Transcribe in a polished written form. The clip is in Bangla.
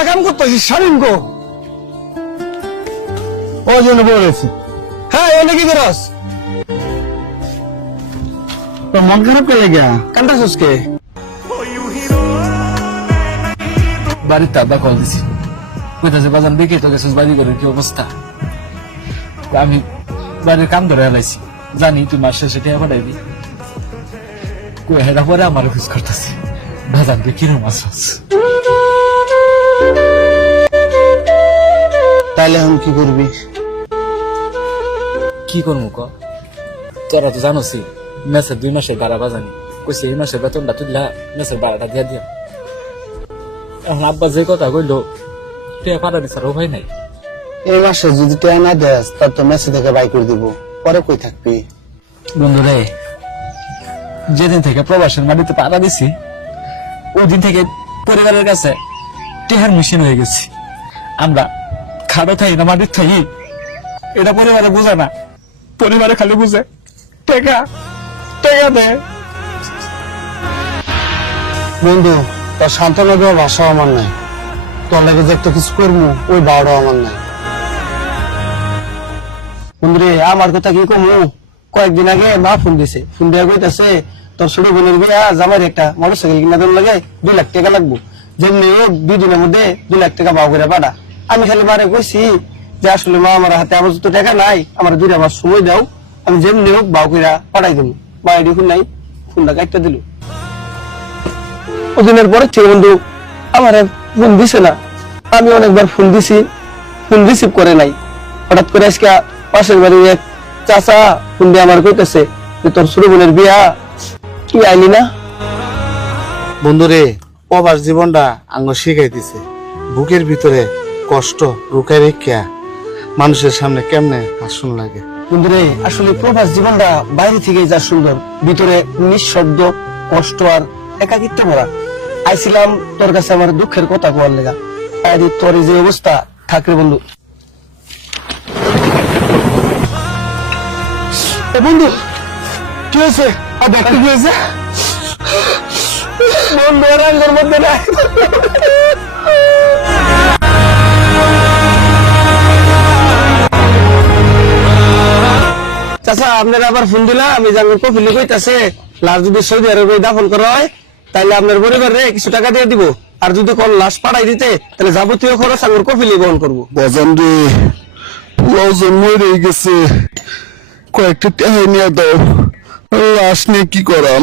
বেলা কাম করতেছিস স্বামীন গো ওই জন্য বলেছি। হ্যাঁ এনে কি করস? তোর মন খারাপ কে লেগা কান্তা সুসকে? বাড়িতে আব্বা কল দিছি, কইতাছে বাজান দেখে তো গেছিস বাড়ি করে কি অবস্থা। আমি বাড়ির কাম ধরে এলাইছি, জানি তুই মাস শেষে টিয়া পাঠাইবি। কই হেরা পরে আমার খুশ করতেছি, বাজান তুই কিরম আসছ? তাইলে এখন কি করবি? কি করবো ক? তোরা তো জানোসই মেসের 2 মাসের ভাড়া বাজানি, কইছি এই মাসের বেতনটা তুললা মেসের ভাড়াটা দিয়া দিয়া। এখন আব্বা যে কথা কইলো টিয়া পাঠানি ছাড়া উপায় নাই। এই মাসে যদি তুই না দেস তার তো মেসে থেকে বাই করে দিব, পরে কই থাকবি? বন্ধু রে, যেদিন থেকে প্রবাসের মাটিতে পাড়া দিছি ওই দিন থেকে পরিবারের কাছে টেহার মেশিন হয়ে গেছি। আমরা খাড়ো থাই না মাটির থাই, এটা পরিবারে বুঝে না, পরিবারে খালি বুঝে টেকা টেকা দে। বন্ধু তোর সান্ত্বনা দেওয়ার ভাষা আমার নাই, তোর লাগে যে একটা কিছু করবো ওই বারোটা আমার নাই। বন্ধু রে আমার কথা কি কমু? কয়েকদিন আগে মা ফোন দিছে, ফোন দেওয়া কইতাছে তোর ছোট বোনের বিয়া জামাইয়ের একটা মোটরসাইকেল কিনা দেওয়ার লাগে 2 লাখ টাকা লাগবো, যেমনি হোক 2 দিনের মধ্যে 2 লাখ টাকা বাউ করে পাঠা। আমি খালি মারে কইছি যে আসলে মা আমার হাতে আমার তো টাকা নাই, আমার 2 মাস সময় দাও, আমি যেমনি হোক বাউ করে পাঠাই দেবো। মা এটি ফোন নাই, ফোনটা কাটতে দিল। ওদিনের পরে থেকে বন্ধু আমার ফোন দিছে না, আমি অনেকবার ফোন দিছি, ফোন রিসিভ করে নাই। হঠাৎ করে আজকে পাশের বাড়ির এক চাচা ফোন দিয়ে আমার কইতেছে যে তোর ছোট বোনের বিয়া, তুই আইলি না? বন্ধুরে প্রবাস জীবনটা আঙ্গ শিখাই দিছে, বুকের ভিতরে কষ্ট রুকাই রেখা মানুষের সামনে কেমনে হাসুন লাগে। বন্ধুরে আসলে প্রবাস জীবনটা বাইরে থেকে যা সুন্দর, ভিতরে নিঃশব্দ কষ্ট আর একাকিত্ব ভরা। আইছিলাম তোর কাছে আমার দুঃখের কথা কোয়ার লেগা, তাই তোর এই যে অবস্থা থাকরে বন্ধু। বন্ধু কি হয়েছে? কি হয়েছে বন্ধু? রাঙ্গের মধ্যে নাই। চাচা আপনার আবার ফোন দিলা, আমি জানি কফিলি কইতাছে লাশ যদি সৌদি আরবে দাফন করা হয় তাহলে আপনার পরিবারে কিছু টাকা দিয়ে দিব, আর যদি কোন লাশ পাঠাই দিতে তাহলে যাবতীয় খরচ আমার কফিলি বহন করবো। বাজান রে লজন মরে গেছে, কয়েকটা টেহাই নিয়ে দাও, লাশ নিয়ে কি করাম?